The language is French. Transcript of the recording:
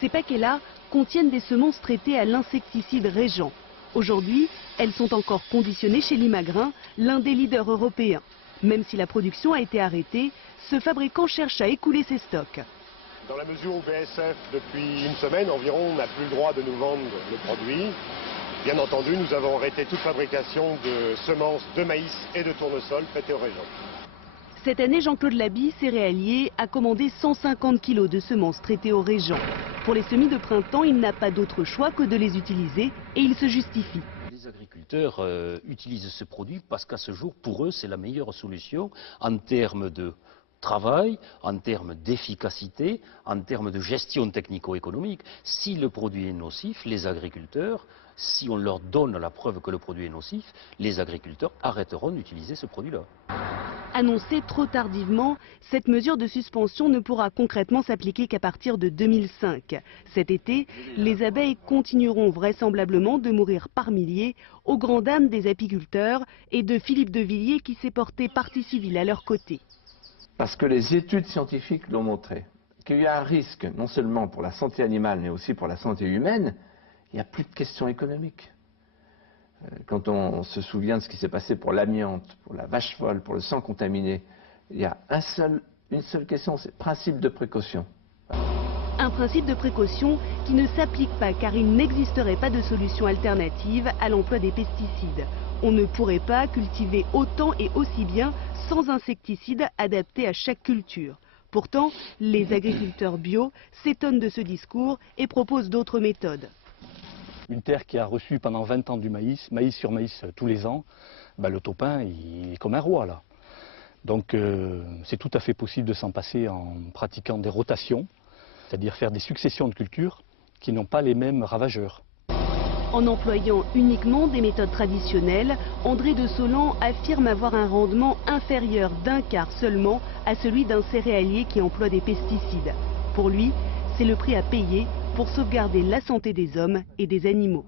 Ces paquets-là contiennent des semences traitées à l'insecticide Régent. Aujourd'hui, elles sont encore conditionnées chez Limagrain, l'un des leaders européens. Même si la production a été arrêtée, ce fabricant cherche à écouler ses stocks. Dans la mesure où BASF, depuis une semaine environ, n'a plus le droit de nous vendre le produit, bien entendu, nous avons arrêté toute fabrication de semences de maïs et de tournesol traitées au Régent. Cette année, Jean-Claude Laby, céréalier, a commandé 150 kg de semences traitées au Régent. Pour les semis de printemps, il n'a pas d'autre choix que de les utiliser et il se justifie. Les agriculteurs utilisent ce produit parce qu'à ce jour, pour eux, c'est la meilleure solution en termes de travail, en termes d'efficacité, en termes de gestion technico-économique. Si le produit est nocif, les agriculteurs, si on leur donne la preuve que le produit est nocif, les agriculteurs arrêteront d'utiliser ce produit-là. Annoncée trop tardivement, cette mesure de suspension ne pourra concrètement s'appliquer qu'à partir de 2005. Cet été, les abeilles continueront vraisemblablement de mourir par milliers, au grand dam des apiculteurs et de Philippe de Villiers qui s'est porté partie civile à leur côté. Parce que les études scientifiques l'ont montré, qu'il y a un risque non seulement pour la santé animale mais aussi pour la santé humaine, il n'y a plus de questions économiques. Quand on se souvient de ce qui s'est passé pour l'amiante, pour la vache folle, pour le sang contaminé, il y a une seule question, c'est le principe de précaution. Un principe de précaution qui ne s'applique pas car il n'existerait pas de solution alternative à l'emploi des pesticides. On ne pourrait pas cultiver autant et aussi bien sans insecticides adaptés à chaque culture. Pourtant, les agriculteurs bio s'étonnent de ce discours et proposent d'autres méthodes. Une terre qui a reçu pendant 20 ans du maïs, maïs sur maïs tous les ans, le taupin il est comme un roi là. Donc c'est tout à fait possible de s'en passer en pratiquant des rotations, c'est-à-dire faire des successions de cultures qui n'ont pas les mêmes ravageurs. En employant uniquement des méthodes traditionnelles, André de Solan affirme avoir un rendement inférieur d'un quart seulement à celui d'un céréalier qui emploie des pesticides. Pour lui, c'est le prix à payer pour sauvegarder la santé des hommes et des animaux.